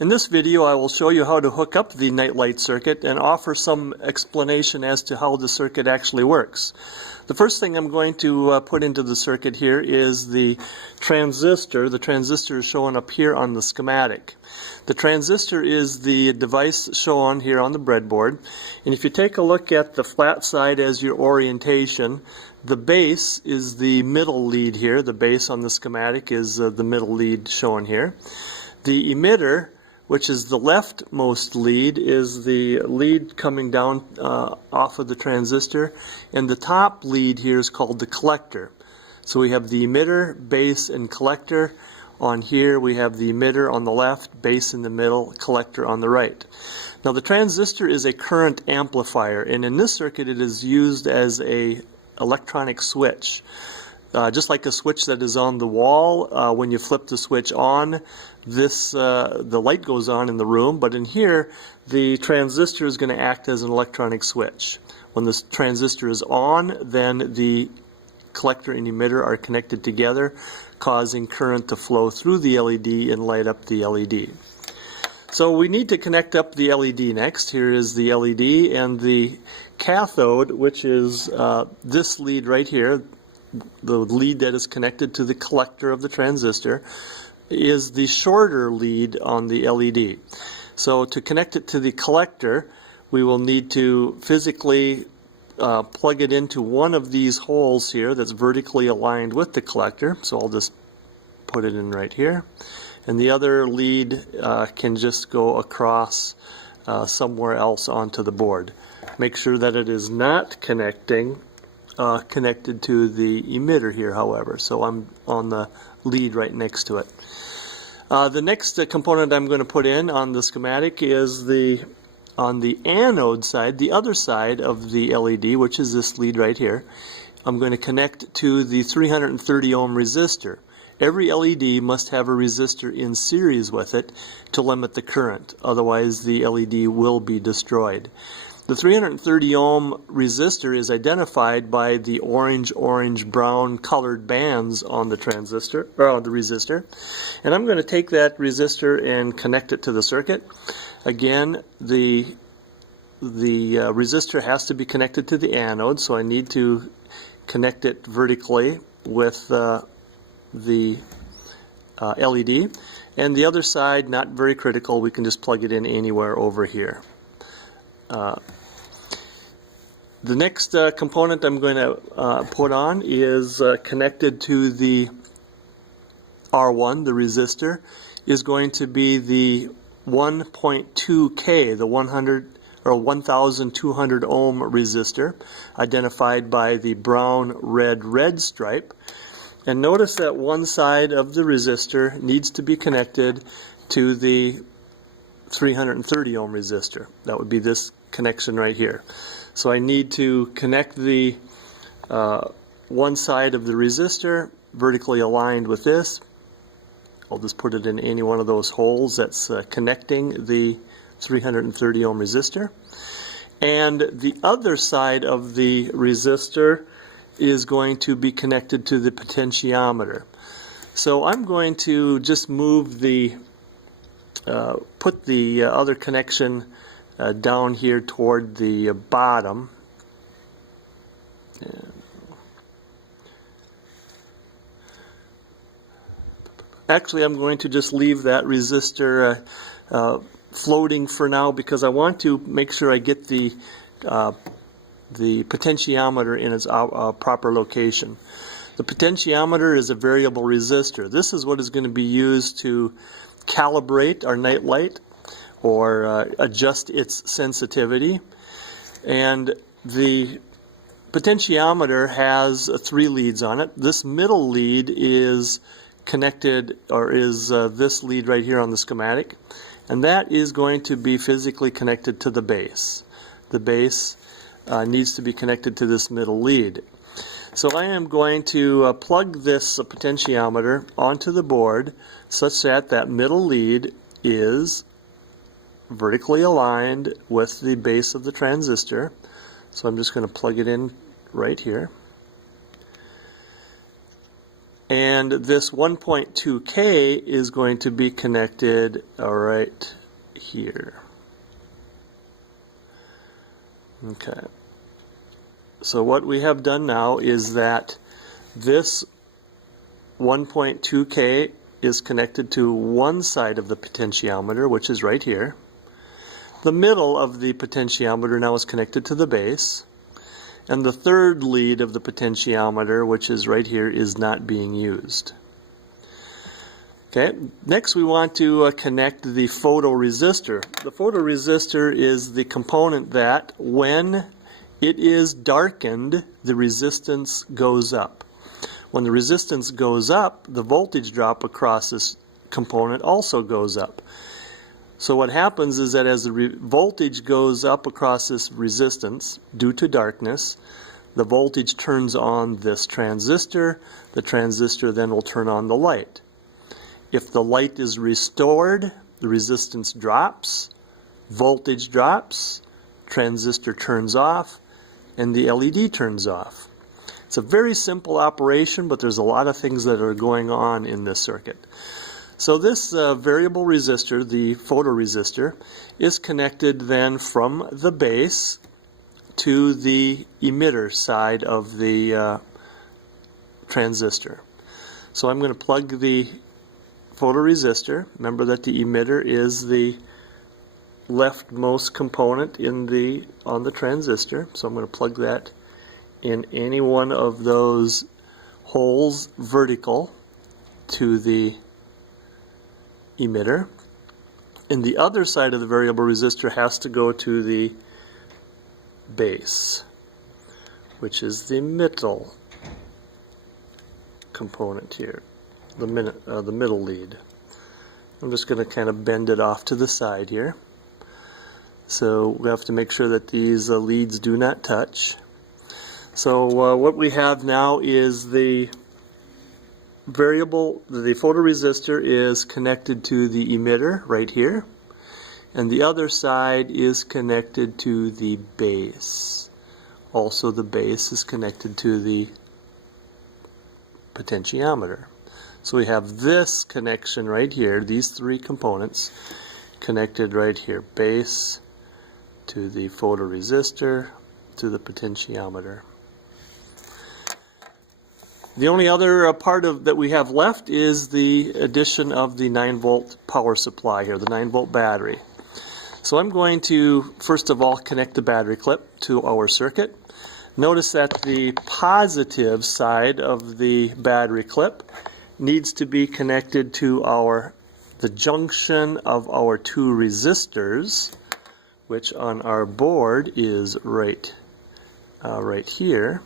In this video I will show you how to hook up the nightlight circuit and offer some explanation as to how the circuit actually works. The first thing I'm going to put into the circuit here is the transistor. The transistor is shown up here on the schematic. The transistor is the device shown here on the breadboard, and if you take a look at the flat side as your orientation, the base is the middle lead here. The base on the schematic is the middle lead shown here. The emitter, which is the leftmost lead, is the lead coming down off of the transistor, and the top lead here is called the collector. So we have the emitter, base, and collector. On here we have the emitter on the left, base in the middle, collector on the right. Now the transistor is a current amplifier, and in this circuit it is used as a electronic switch. Just like a switch that is on the wall, when you flip the switch on, the light goes on in the room, but in here the transistor is going to act as an electronic switch. When this transistor is on, then the collector and emitter are connected together, causing current to flow through the LED and light up the LED. So we need to connect up the LED next. Here is the LED, and the cathode, which is this lead right here, the lead that is connected to the collector of the transistor, is the shorter lead on the LED. So to connect it to the collector, we will need to physically plug it into one of these holes here that's vertically aligned with the collector. So I'll just put it in right here. And the other lead can just go across somewhere else onto the board. Make sure that it is not connected to the emitter here, however. So I'm on the lead right next to it. The next component I'm going to put in on the schematic is on the anode side, the other side of the LED, which is this lead right here. I'm going to connect to the 330 ohm resistor. Every LED must have a resistor in series with it to limit the current, otherwise the LED will be destroyed. The 330 ohm resistor is identified by the orange-brown colored bands on the transistor, or on the resistor. And I'm going to take that resistor and connect it to the circuit. Again, the resistor has to be connected to the anode, so I need to connect it vertically with the LED. And the other side, not very critical, we can just plug it in anywhere over here. The next component I'm going to put on is connected to the R1, the resistor, is going to be the 1.2K, the 1,200 ohm resistor, identified by the brown red stripe. And notice that one side of the resistor needs to be connected to the 330 ohm resistor. That would be this connection right here. So I need to connect the one side of the resistor vertically aligned with this. I'll just put it in any one of those holes that's connecting the 330 ohm resistor. And the other side of the resistor is going to be connected to the potentiometer. So I'm going to just move put the other connection down here toward the bottom. Actually, I'm going to just leave that resistor floating for now because I want to make sure I get the potentiometer in its proper location. The potentiometer is a variable resistor. This is what is going to be used to calibrate our night light or adjust its sensitivity. And the potentiometer has 3 leads on it. This middle lead is connected, or is this lead right here on the schematic, and that is going to be physically connected to the base. The base needs to be connected to this middle lead. So I am going to plug this potentiometer onto the board such that that middle lead is vertically aligned with the base of the transistor. So I'm just going to plug it in right here. And this 1.2K is going to be connected right here. Okay. So what we have done now is that this 1.2K is connected to one side of the potentiometer, which is right here. The middle of the potentiometer now is connected to the base. And the third lead of the potentiometer, which is right here, is not being used. Okay, next we want to connect the photoresistor. The photoresistor is the component that, when it is darkened, the resistance goes up. When the resistance goes up, the voltage drop across this component also goes up. So what happens is that as the voltage goes up across this resistance due to darkness, the voltage turns on this transistor. The transistor then will turn on the light. If the light is restored, the resistance drops, voltage drops, transistor turns off, and the LED turns off. It's a very simple operation, but there's a lot of things that are going on in this circuit. So this variable resistor, the photoresistor, is connected then from the base to the emitter side of the transistor. So I'm going to plug the photoresistor. Remember that the emitter is the leftmost component on the transistor. So I'm going to plug that in any one of those holes vertical to the emitter. And the other side of the variable resistor has to go to the base, which is the middle component here, the middle lead. I'm just going to kind of bend it off to the side here. So we have to make sure that these leads do not touch. So what we have now is the photoresistor is connected to the emitter right here, and the other side is connected to the base. Also, the base is connected to the potentiometer. So we have this connection right here, these three components connected right here, base to the photoresistor to the potentiometer. The only other part that we have left is the addition of the 9-volt power supply here, the 9-volt battery. So I'm going to, first of all, connect the battery clip to our circuit. Notice that the positive side of the battery clip needs to be connected to the junction of our two resistors, which on our board is right here.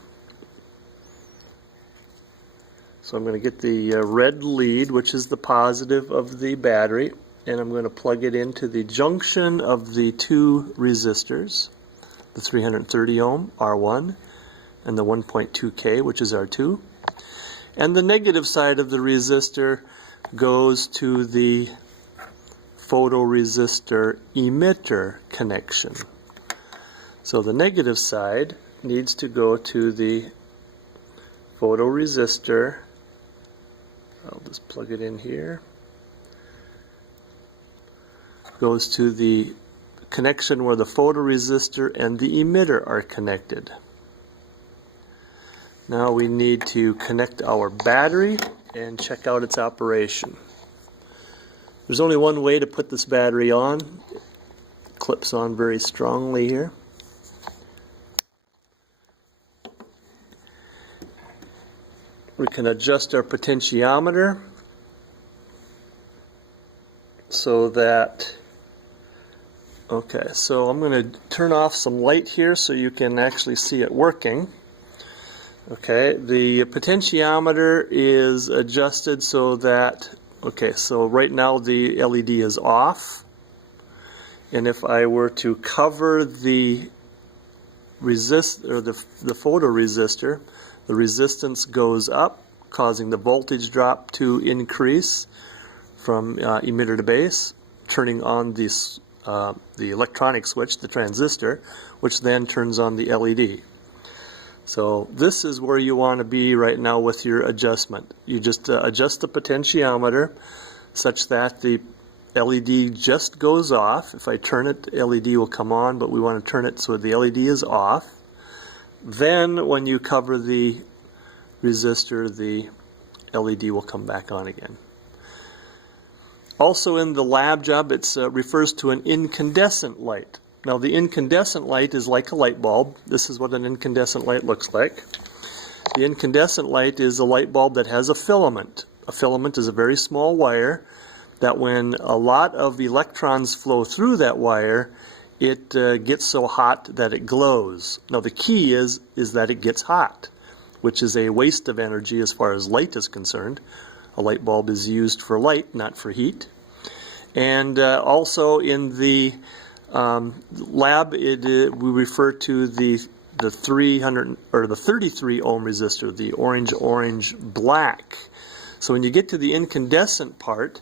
So I'm going to get the red lead, which is the positive of the battery, and I'm going to plug it into the junction of the two resistors, the 330 ohm R1 and the 1.2K, which is R2. And the negative side of the resistor goes to the photoresistor emitter connection. So the negative side needs to go to the photoresistor. I'll just plug it in here. Goes to the connection where the photoresistor and the emitter are connected. Now we need to connect our battery and check out its operation. There's only one way to put this battery on. It clips on very strongly here. We can adjust our potentiometer so that, okay, so I'm going to turn off some light here so you can actually see it working. Okay, the potentiometer is adjusted so that, okay, so right now the LED is off, and if I were to cover the photoresistor, the resistance goes up, causing the voltage drop to increase from emitter to base, turning on the electronic switch, the transistor, which then turns on the LED. So this is where you want to be right now with your adjustment. You just adjust the potentiometer such that the LED just goes off. If I turn it, the LED will come on, but we want to turn it so the LED is off. Then when you cover the resistor, the LED will come back on again. Also in the lab job, it refers to an incandescent light. Now the incandescent light is like a light bulb. This is what an incandescent light looks like. The incandescent light is a light bulb that has a filament. A filament is a very small wire that when a lot of electrons flow through that wire, it gets so hot that it glows. Now the key is that it gets hot, which is a waste of energy as far as light is concerned. A light bulb is used for light, not for heat. And also in the lab, we refer to the 300 or the 33 ohm resistor, the orange black. So when you get to the incandescent part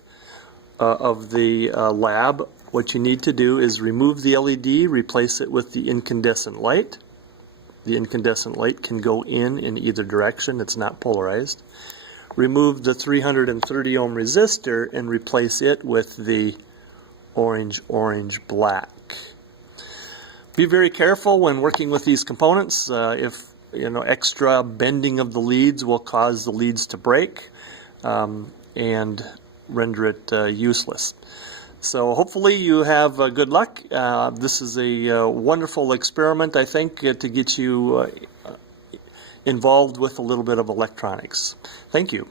of the lab, what you need to do is remove the LED, replace it with the incandescent light. The incandescent light can go in either direction, it's not polarized. Remove the 330 ohm resistor and replace it with the orange black. Be very careful when working with these components. If extra bending of the leads will cause the leads to break and render it useless. So hopefully you have good luck. This is a wonderful experiment, I think, to get you involved with a little bit of electronics. Thank you.